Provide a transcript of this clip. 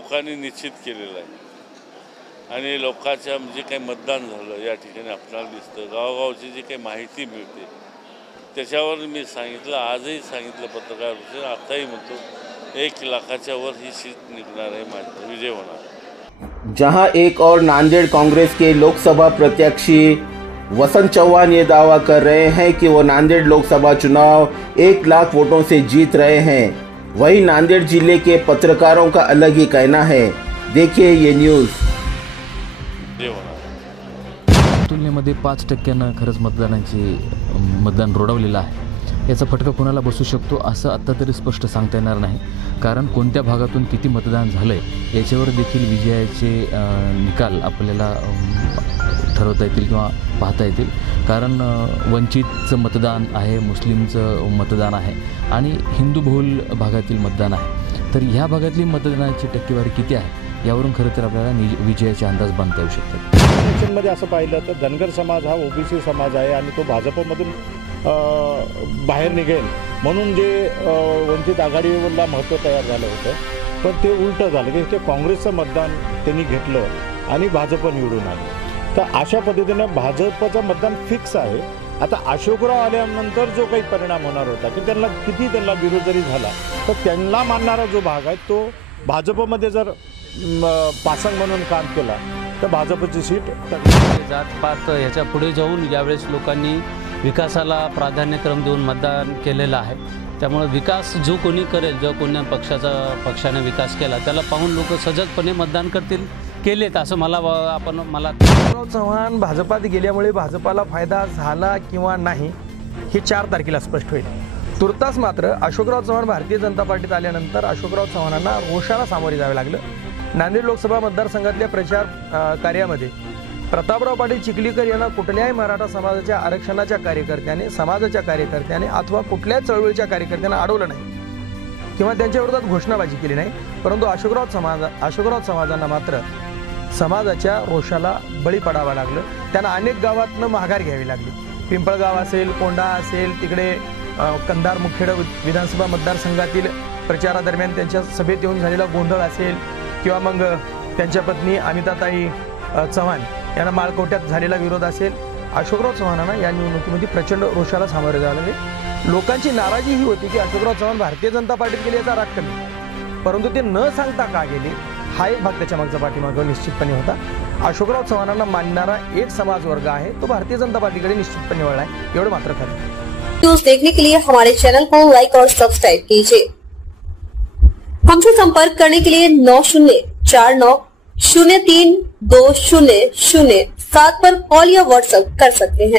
लोकांनी निश्चित केलेला आहे आणि लोकांच्या जे काही मतदान झालं या ठिकाणी आपल्याला दिसतं, गावोगावची जी काही माहिती मिळते त्याच्यावर मी सांगितलं, आजही सांगितलं पत्रकार परिषदेत, आताही म्हणतो 1 लाखाच्या वर ही सीट निघणार आहे, माझा विजय होणार। जहां एक और नांदेड़ कांग्रेस के लोकसभा प्रत्याशी वसंत चौहान ये दावा कर रहे हैं कि वो नांदेड़ लोकसभा चुनाव 1 लाख वोटों से जीत रहे हैं, वहीं नांदेड़ जिले के पत्रकारों का अलग ही कहना है। देखिए ये न्यूज। तुलनेमध्ये 5% खरंच मतदान रोडवलेलं आहे। याचा फटका कोणाला बसू शकतो असं आता तरी स्पष्ट सांगता येणार नाही, कारण कोणत्या भागातून किती मतदान झालं आहे याच्यावर देखील विजयाचे निकाल आपल्याला ठरवता येतील किंवा पाहता येतील। कारण वंचितचं मतदान आहे, मुस्लिमचं मतदान आहे आणि हिंदू बहुल भागातील मतदान आहे। तर ह्या भागातली मतदानाची टक्केवारी किती आहे यावरून खरं तर आपल्याला विजयाचे अंदाज बांधता येऊ शकतात। इलेक्शनमध्ये असं पाहिलं तर धनगर समाज हा ओबीसी समाज आहे आणि तो भाजपमधून बाहेर निघेल म्हणून जे वंचित आघाडीवरला महत्त्व तयार झालं होतं, पण ते उलटं झालं की ते काँग्रेसचं मतदान त्यांनी घेतलं आणि भाजप निवडून आले। तर अशा पद्धतीनं भाजपचं मतदान फिक्स आहे। आता अशोकराव आल्यानंतर जो काही परिणाम होणार होता की त्यांना विरोध जरी झाला तर त्यांना मानणारा जो भाग आहे तो भाजपमध्ये जर पासंग म्हणून काम केला तर भाजपची सीट जातपात ह्याच्या पुढे जाऊन यावेळेस लोकांनी विकासाला प्राधान्यक्रम देऊन मतदान केलेलं आहे। त्यामुळे विकास जो कोणी करेल, जो कोणी पक्षाने विकास केला त्याला पाहून लोक सजगपणे मतदान केलेत असं मला अशोकराव चव्हाण भाजपात गेल्यामुळे भाजपाला फायदा झाला किंवा नाही हे 4 तारखेला स्पष्ट होईल। तुर्तास मात्र अशोकराव चव्हाण भारतीय जनता पार्टीत आल्यानंतर अशोकराव चव्हाणांना रोषाला सामोरे जावे लागलं। नांदेड लोकसभा मतदारसंघातल्या प्रचार कार्यामध्ये प्रतापराव पाटील चिखलीकर यांना कुठल्याही मराठा समाजाच्या आरक्षणाच्या कार्यकर्त्याने, समाजाच्या कार्यकर्त्याने अथवा कुठल्याच चळवळीच्या कार्यकर्त्याने अडवलं नाही किंवा त्यांच्या विरोधात घोषणाबाजी केली नाही, परंतु अशोकराव समाजांना मात्र समाजाच्या रोषाला बळी पडावं लागलं। त्यांना अनेक गावातनं माघार घ्यावी लागली। पिंपळगाव असेल, कोंढा असेल, तिकडे कंधार मुखेड विधानसभा मतदारसंघातील प्रचारादरम्यान त्यांच्या सभेत येऊन झालेला गोंधळ असेल किंवा मग त्यांच्या पत्नी अमिताताई चव्हाण यांना माळकोट्यात झालेला विरोध असेल, अशोकराव चव्हाणांना या निवडणुकीमध्ये प्रचंड रोषाला सामोरे जावे लागले। लोकांची नाराजी ही होती की अशोकराव चव्हाण भारतीय जनता पार्टीत गेले याचा राग कमी, परंतु ते न सांगता का गेले हा एक भाग त्याच्या मागचा पाठीमागं निश्चितपणे होता। अशोकराव चव्हाणांना मानणारा एक समाज वर्ग आहे तो भारतीय जनता पार्टीकडे निश्चितपणे वळला आहे, एवढं मात्र खरं। न्यूज़ देखने के लिए हमारे चैनल को लाइक और सब्सक्राइब कीजिए। हमसे संपर्क करने के लिए 9049032007 पर कॉल या व्हाट्सएप कर सकते हैं।